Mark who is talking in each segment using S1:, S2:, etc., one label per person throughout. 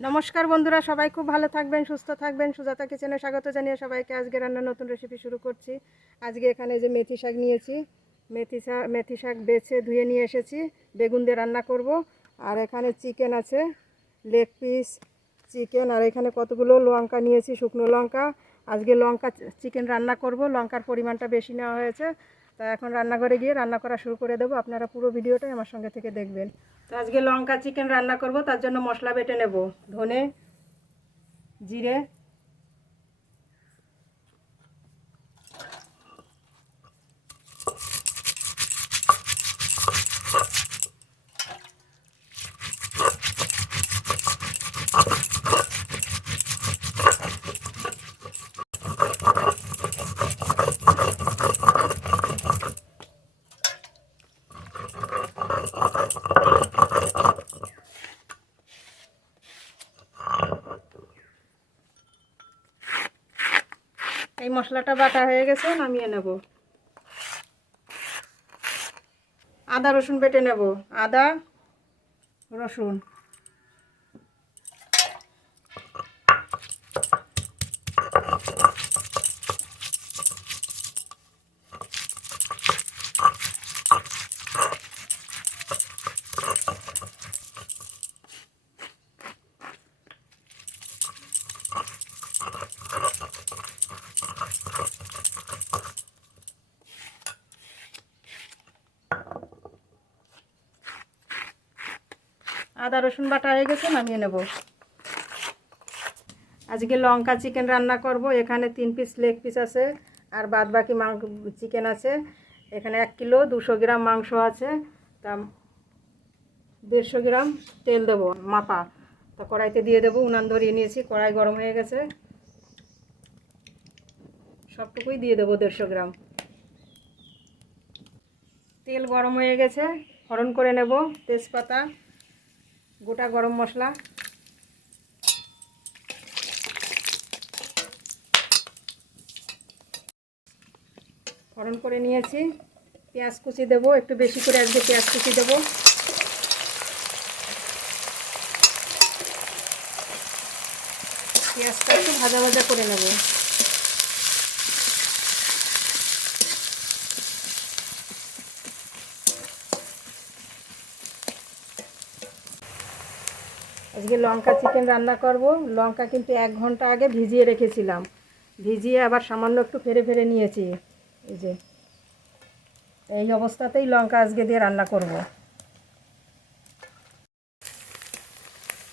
S1: নমস্কার বন্ধুরা, সবাই খুব ভালো থাকবেন, সুস্থ থাকবেন। সুজাতা কিচেনে স্বাগত জানিয়ে সবাইকে আজকে রান্নার নতুন রেসিপি শুরু করছি। আজকে এখানে যে মেথি শাক নিয়েছি, মেথি শাক মেথি শাক বেছে ধুয়ে নিয়ে এসেছি, বেগুন দিয়ে রান্না করব। আর এখানে চিকেন আছে, লেগ পিস, চিকেন, আর এখানে কতগুলো লঙ্কা নিয়েছি, শুকনো লঙ্কা। আজকে লঙ্কা চিকেন রান্না করব, লঙ্কার পরিমাণটা বেশি নেওয়া হয়েছে। তা এখন রান্নাঘরে গিয়ে রান্না করা শুরু করে দেবো। আপনারা পুরো ভিডিওটাই আমার সঙ্গে থেকে দেখবেন। তো আজকে লঙ্কা চিকেন রান্না করব, তার জন্য মশলা বেটে নেব। ধনে, জিরে এই মশলাটা বাটা হয়ে গেছে নামিয়ে নেব। আদা রসুন বেটে নেব। আদা রসুন। আদা, রসুন বাটা হয়ে গেছে, নামিয়ে নেব। আজকে লঙ্কা চিকেন রান্না করব। এখানে তিন পিস লেগ পিস আছে, আর বাদ বাকি মাংস চিকেন আছে। এখানে এক কিলো, দুশো গ্রাম মাংস আছে। তা দেড়শো গ্রাম তেল দেবো, মাপা। তা কড়াইতে দিয়ে দেবো, উনান ধরিয়ে নিয়েছি, কড়াই গরম হয়ে গেছে। সবটুকুই দিয়ে দেবো দেড়শো গ্রাম। তেল গরম হয়ে গেছে, ফোড়ন করে নেব, তেজপাতা গোটা গরম মশলা। ফোড়ন করে নিয়েছি। পেঁয়াজ কুচি দেবো, একটু বেশি করে আজকে পেঁয়াজ কুচি দেবো। পেঁয়াজটা একটু ভাজা ভাজা করে নেব। আজকে লঙ্কা চিকেন রান্না করব। লঙ্কা কিন্তু এক ঘণ্টা আগে ভিজিয়ে রেখেছিলাম। ভিজিয়ে আবার সামান্য একটু ফেরে ফেরে নিয়েছি। এই যে, এই অবস্থাতেই লঙ্কা আজকে দিয়ে রান্না করব।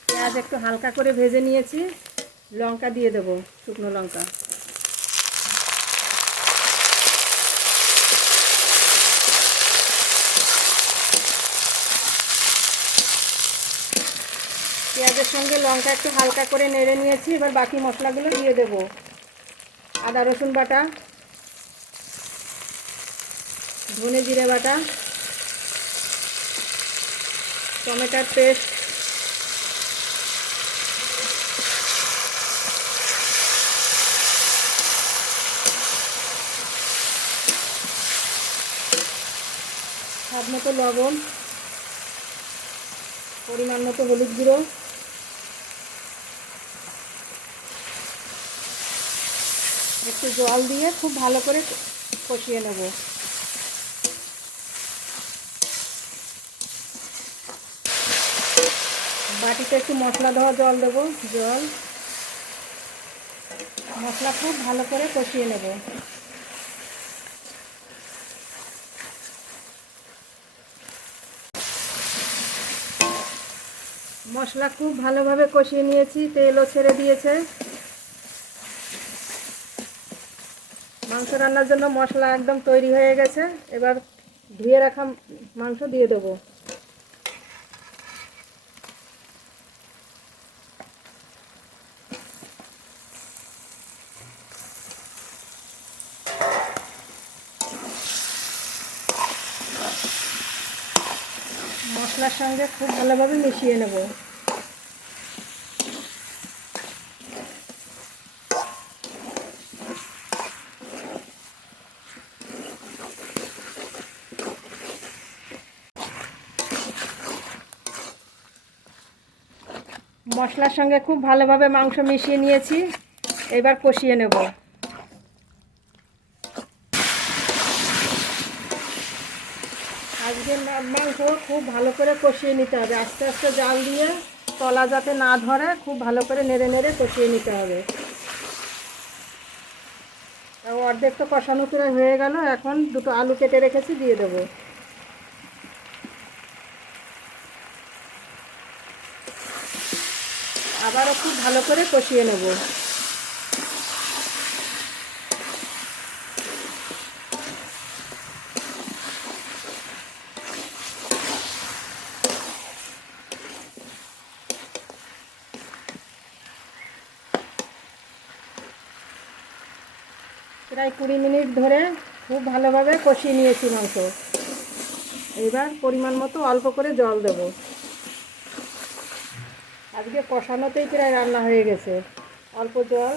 S1: পেঁয়াজ একটু হালকা করে ভেজে নিয়েছি। লঙ্কা দিয়ে দেব, শুকনো লঙ্কা। পেঁয়াজের সঙ্গে লঙ্কা একটু হালকা করে নেড়ে নিয়েছি, এবার বাকি মশলাগুলো দিয়ে দেব। আদা, রসুন বাটা, ধনে জিরে বাটা, টমেটোর পেস্ট, স্বাদ মতো লবণ, পরিমাণ মতো হলুদ গুঁড়ো। একটু জল দিয়ে খুব ভালো করে কষিয়ে নেব। বাটিতে একটু মশলা দেওয়া জল দেব, জল। মশলা খুব ভালো করে কষিয়ে নেব। মশলা খুব ভালোভাবে কষিয়ে নিয়েছি, তেলও ছেড়ে দিয়েছে। মাংস রান্নার জন্য মশলা একদম তৈরি হয়ে গেছে। এবার ধুয়ে রাখা মাংস দিয়ে দেবো। মশলার সঙ্গে খুব ভালোভাবে মিশিয়ে নেব। মশলার সঙ্গে খুব ভালোভাবে মাংস মিশিয়ে নিয়েছি। এবার কষিয়ে নেব। আজকে মাংস খুব ভালো করে কষিয়ে নিতে হবে। আস্তে আস্তে জাল দিয়ে তলা যাতে না ধরে, খুব ভালো করে নেড়ে নেড়ে কষিয়ে নিতে হবে। অর্ধেক তো কষানো প্রায় হয়ে গেল। এখন দুটো আলু কেটে রেখেছি, দিয়ে দেবো। আবারও খুব ভালো করে কষিয়ে নেব। প্রায় কুড়ি মিনিট ধরে খুব ভালোভাবে কষিয়ে নিয়েছি মাংস। এবার পরিমাণ মতো অল্প করে জল দেবো। আজকে কষানোতেই প্রায় রান্না হয়ে গেছে। অল্প জল।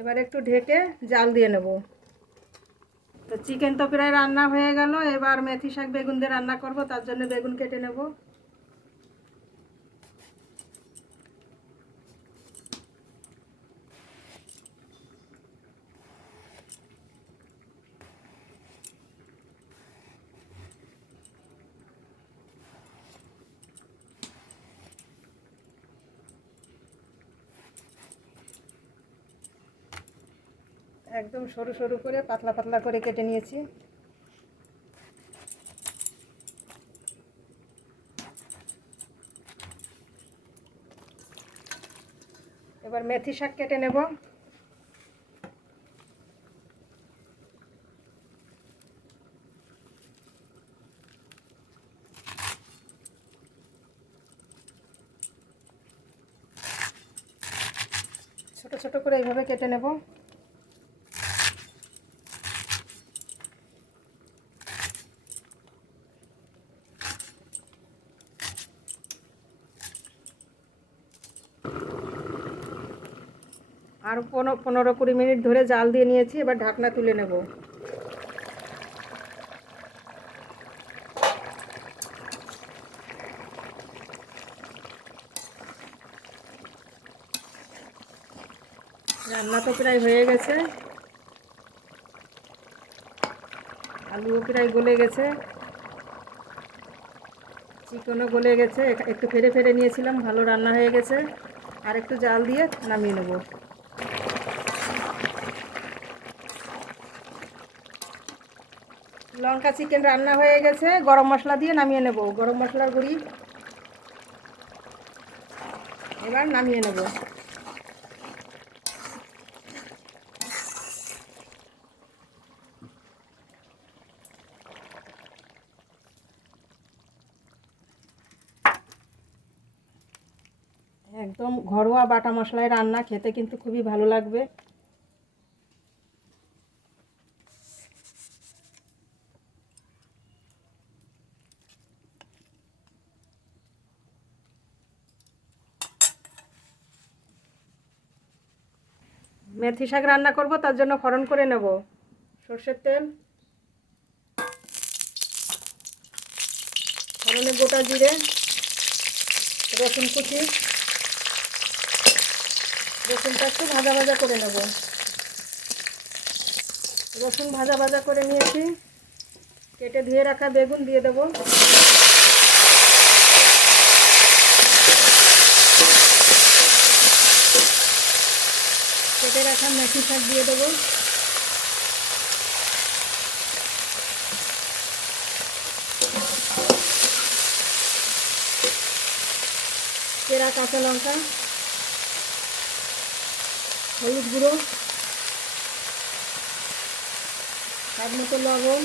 S1: এবার একটু ঢেকে জাল দিয়ে নেব। তো চিকেন তো প্রায় রান্না হয়ে গেল। এবার মেথি শাক বেগুন দিয়ে রান্না করব, তার জন্য বেগুন কেটে নেব। একদম সরু সরু করে, পাতলা পাতলা করে কেটে নিয়েছি। এবার মেথি শাক কেটে নেব। ছোট ছোট করে এইভাবে কেটে নেব। আর পনেরো পনেরো কুড়ি মিনিট ধরে জাল দিয়ে নিয়েছি, এবার ঢাকনা তুলে নেব। রান্না তো প্রায় হয়ে গেছে। আলুও প্রায় গলে গেছে। চিকেনও গলে গেছে। একটু ফেরে ফেরে নিয়েছিলাম, ভালো রান্না হয়ে গেছে। আর একটু জাল দিয়ে নামিয়ে নেব। লঙ্কা চিকেন রান্না হয়ে গেছে। গরম মশলা দিয়ে নামিয়ে নেব। গরম মশলার গুঁড়ি এবার নামিয়ে নেব। একদম ঘরোয়া বাটা মশলায় রান্না, খেতে কিন্তু খুবই ভালো লাগবে। মেথি শাক রান্না করব, তার জন্য ফোড়ন করে নেব। সর্ষের তেল। ফোড়নে গোটা জিরে, রসুন কুচি। রসুনটা একটু ভাজা ভাজা করে নেব। রসুন ভাজা ভাজা করে নিয়েছি। কেটে ধুয়ে রাখা বেগুন দিয়ে দেবো। কেটে রাখা মেথি শাক দিয়ে দেবো। পেঁড়া কাঁচা লঙ্কা হলুদ গুঁড়ো স্বাদ মতো লবণ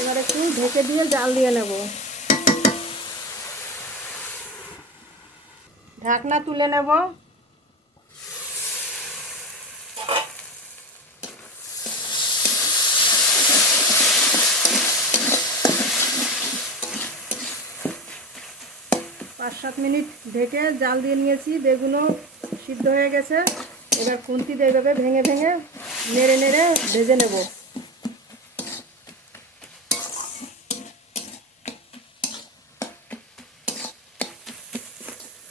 S1: এবার একটু ঢেকে দিয়ে জাল দিয়ে নেব। ঢাকনা তুলে নেব। পাঁচ সাত মিনিট ঢেকে জাল দিয়ে নিয়েছি, বেগুনও সিদ্ধ হয়ে গেছে। এবার খুন্তি দিয়ে এইভাবে ভেঙে ভেঙে নেড়ে নেড়ে ভেজে নেব।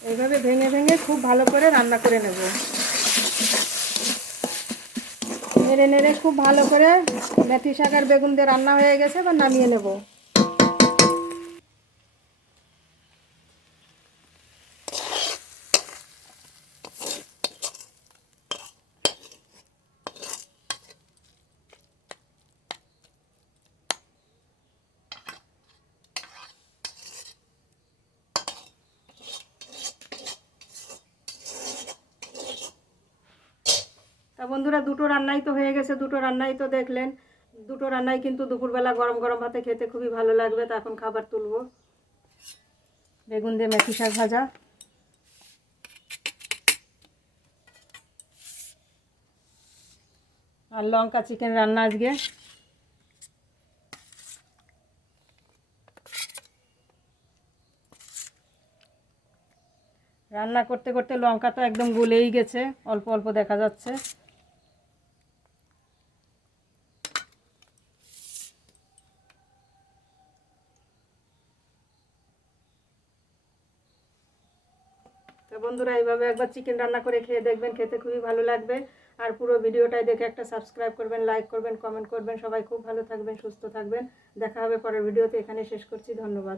S1: এইভাবে ভেঙে ভেঙে খুব ভালো করে রান্না করে নেব। নেড়ে নেড়ে খুব ভালো করে মেথি শাক আর বেগুন দিয়ে রান্না হয়ে গেছে, এবার নামিয়ে নেব। বন্ধুরা, দুটো রান্নাই তো হয়ে গেছে, দুটো রান্নাই তো দেখলেন। দুটো রান্নাই কিন্তু দুপুরবেলা গরম গরম ভাতে খেতে খুবই ভালো লাগবে, তা এখন খাবার তুলবো। বেগুন দিয়ে মেথি শাক ভাজা। আর লঙ্কা চিকেন রান্না আজকে। রান্না করতে করতে লঙ্কা তো একদম গলেই গেছে, অল্প অল্প দেখা যাচ্ছে। বন্ধুরা, এইভাবে একবার চিকেন রান্না করে খেয়ে দেখবেন, খেতে খুবই ভালো লাগবে। আর পুরো ভিডিওটাই দেখে একটা সাবস্ক্রাইব করবেন লাইক করবেন কমেন্ট করবেন। সবাই খুব ভালো থাকবেন, সুস্থ থাকবেন। দেখা হবে পরের ভিডিওতে এখানে শেষ করছি, ধন্যবাদ।